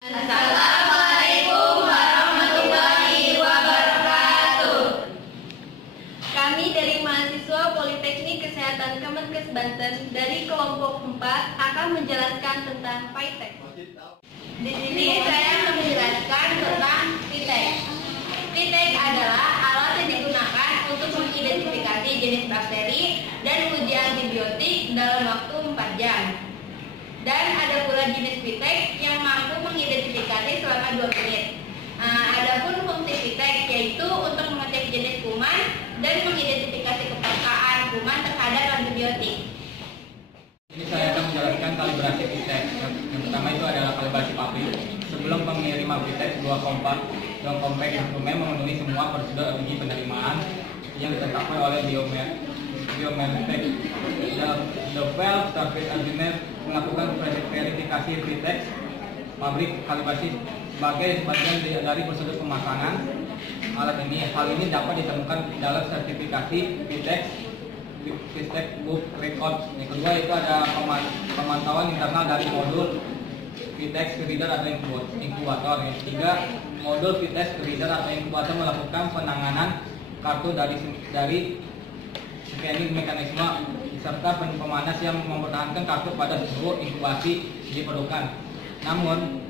Assalamualaikum warahmatullahi wabarakatuh. Kami dari mahasiswa Politeknik Kesehatan Kemenkes Banten dari kelompok 4 akan menjelaskan tentang PITEK. Di sini saya akan menjelaskan tentang PITEK. PITEK adalah alat yang digunakan untuk mengidentifikasi jenis bakteri dan uji antibiotik dalam waktu 4 jam. Dan ada pula jenis PITEK yang mampu mengidentifikasi selama 2 menit. Adapun fungsi PITEK yaitu untuk mengecek jenis kuman dan mengidentifikasi kepekaan kuman terhadap antibiotik. Ini saya akan menjelaskan kalibrasi PITEK. Yang pertama itu adalah kalibrasi pabrik. Sebelum pengiriman PITEK, dua kompak instrumen memenuhi semua prosedur uji penerimaan yang ditetapkan oleh Biometric. The valve surface engineer melakukan verifikasi PITEK pabrik kalibrasi sebagai bagian dari prosedur pemasangan alat ini. Hal ini dapat ditemukan dalam sertifikasi PITEK Book Record. Yang kedua itu ada pemantauan internal dari modul PITEK Reader atau inkubator. Yang ketiga, modul PITEK Reader atau inkubator melakukan penanganan kartu dari scanning mekanisme serta pemanas yang mempertahankan kartu pada suhu inkubasi diperlukan. Namun,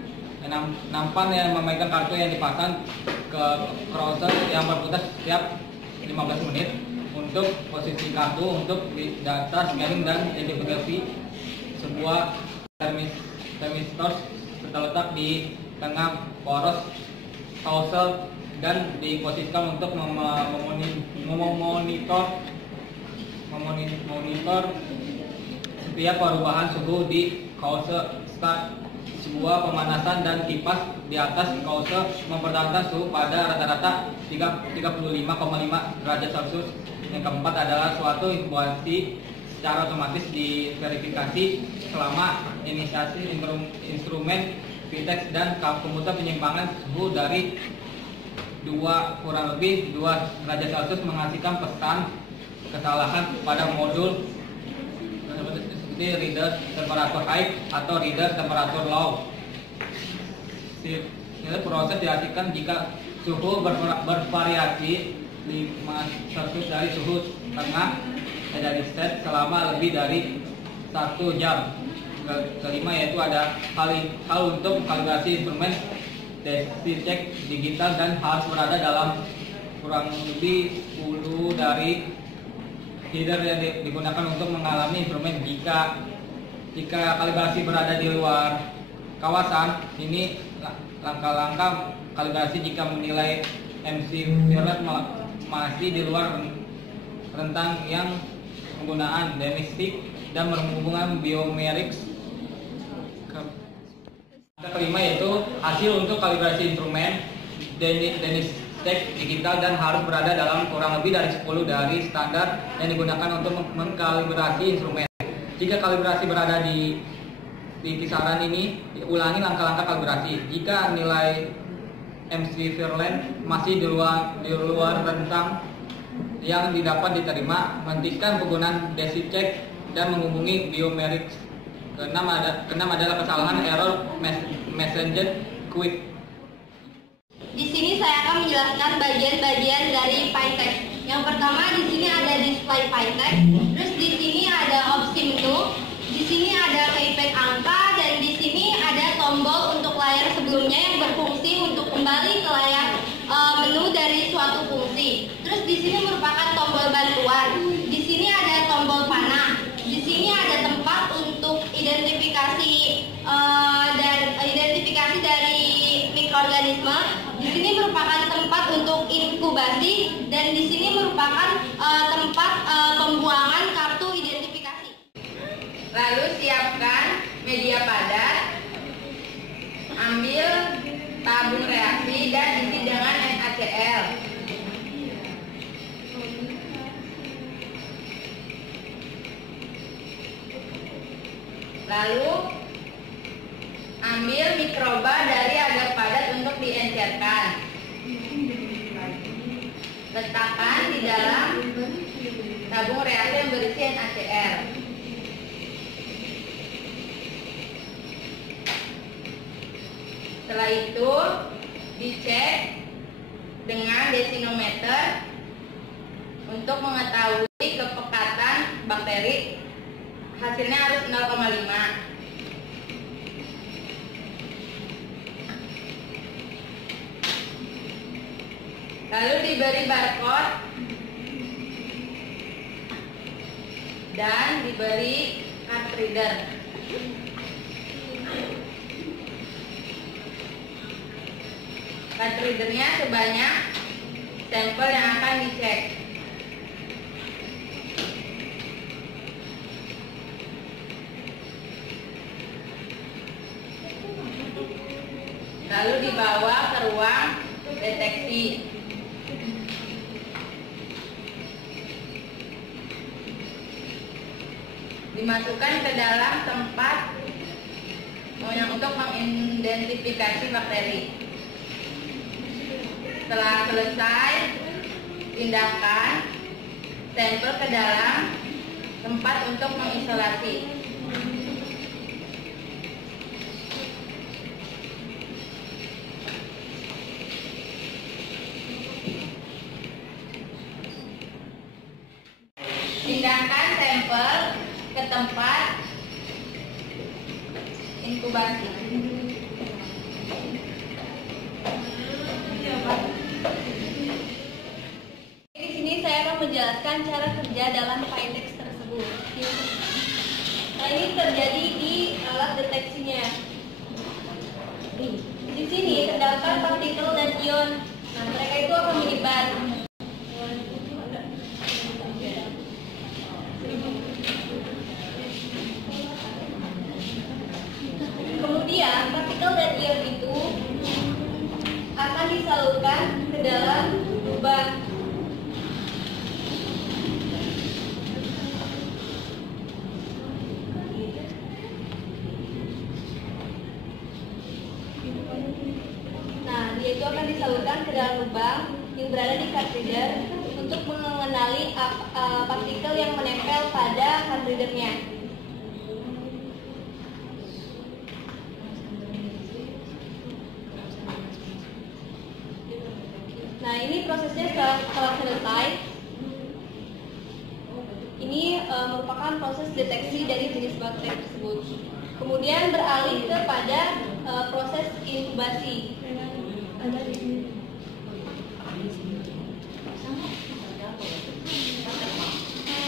nampan yang memegang kartu yang dipasang ke crosser yang berputar setiap 15 menit untuk posisi kartu untuk data scanning dan identifikasi. Sebuah thermistor terletak di tengah poros causal dan diposisikan untuk memonitor setiap perubahan suhu di causal start. Sebuah pemanasan dan kipas di atas causal mempertahankan suhu pada rata-rata 35,5 derajat Celcius. Yang keempat adalah suatu inkubasi secara otomatis diverifikasi selama inisiasi instrumen PITEK dan komputer penyimpangan suhu dari kurang lebih 2 derajat Celcius menghasilkan pesan kesalahan pada modul seperti reader temperature high atau reader temperature low. Proses dihasilkan jika suhu bervariasi 5 Celcius dari suhu tengah dari set selama lebih dari 1 jam. Kelima yaitu ada hal untuk kalibrasi instrumen deteksi digital dan harus berada dalam kurang lebih 10 dari header yang digunakan untuk mengalami instrumen. Jika kalibrasi berada di luar kawasan, ini langkah-langkah kalibrasi jika menilai MC Virlet masih di luar rentang yang penggunaan diagnostik dan berhubungan biometrics. Kelima yaitu hasil untuk kalibrasi instrumen diagnostik digital dan harus berada dalam kurang lebih dari 10 dari standar yang digunakan untuk mengkalibrasi instrumen. Jika kalibrasi berada di kisaran ini, ulangi langkah-langkah kalibrasi. Jika nilai MC Virlet masih di luar rentang yang didapat diterima, hentikan penggunaan DesiCheck dan menghubungi Biometrics. Keenam adalah kesalahan error messenger quick. Di sini saya akan menjelaskan bagian-bagian dari PITEK. Yang pertama di sini ada display PITEK, terus di sini ada opsi menu, di sini ada keypad angka, dan di sini ada tombol untuk layar sebelumnya yang berfungsi untuk kembali ke layar menu dari suatu fungsi. Terus di sini merupakan tombol bantuan. Di sini ada tombol panah. Di sini ada tempat untuk identifikasi dari mikroorganisme. Di sini merupakan tempat untuk inkubasi, dan di sini merupakan tempat pembuangan kartu identifikasi. Lalu siapkan media padat, ambil tabung reaksi dan isi dengan NaCl. Lalu ambil mikroba dari agar padat untuk diencerkan. Letakkan di dalam tabung reaksi yang berisi NaCl. Setelah itu dicek dengan desinometer untuk mengetahui kepekatan bakteri. Hasilnya harus 0,5. Lalu diberi barcode dan diberi card reader. Card readernya sebanyak sampel yang akan dicek. Lalu dibawa ke ruang deteksi. Dimasukkan ke dalam tempat yang untuk mengidentifikasi bakteri. Setelah selesai, pindahkan sampel ke dalam tempat untuk mengisolasi. Pindahkan sampel ke tempat inkubasi. Di sini saya akan menjelaskan cara kerja dalam Vitex tersebut. Nah, ini terjadi di alat deteksinya. Di sini terdapat partikel dan ion. Nah, mereka itu akan menyebar. Kemudian partikel dan ion itu akan disalurkan ke dalam lubang. Nah, dia itu akan disalurkan ke dalam lubang yang berada di card reader untuk mengenali partikel yang menempel pada card readernya. Nah, ini prosesnya setelah selesai. Ini merupakan proses deteksi dari jenis bakteri tersebut. Kemudian beralih kepada proses inkubasi.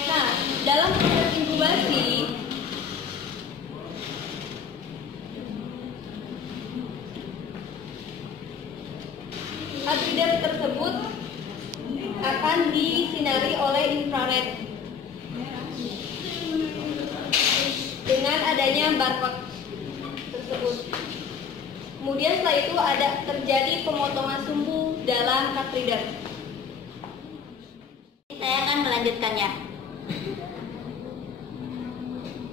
Nah, dalam proses inkubasi, card reader tersebut akan disinari oleh infrared dengan adanya barcode tersebut. Kemudian setelah itu ada terjadi pemotongan sumbu dalam card reader. Saya akan melanjutkannya.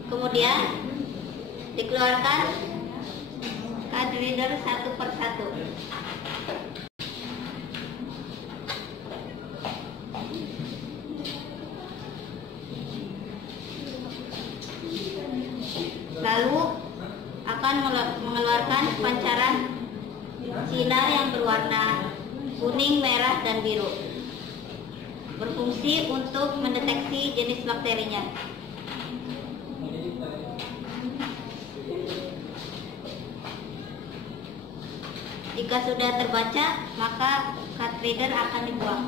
Kemudian dikeluarkan card reader satu per satu. Lalu akan mengeluarkan pancaran sinar yang berwarna kuning, merah, dan biru, berfungsi untuk mendeteksi jenis bakterinya. Jika sudah terbaca, maka card reader akan dibuang.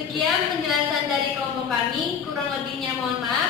Sekian penjelasan dari kelompok kami, kurang lebihnya mohon maaf.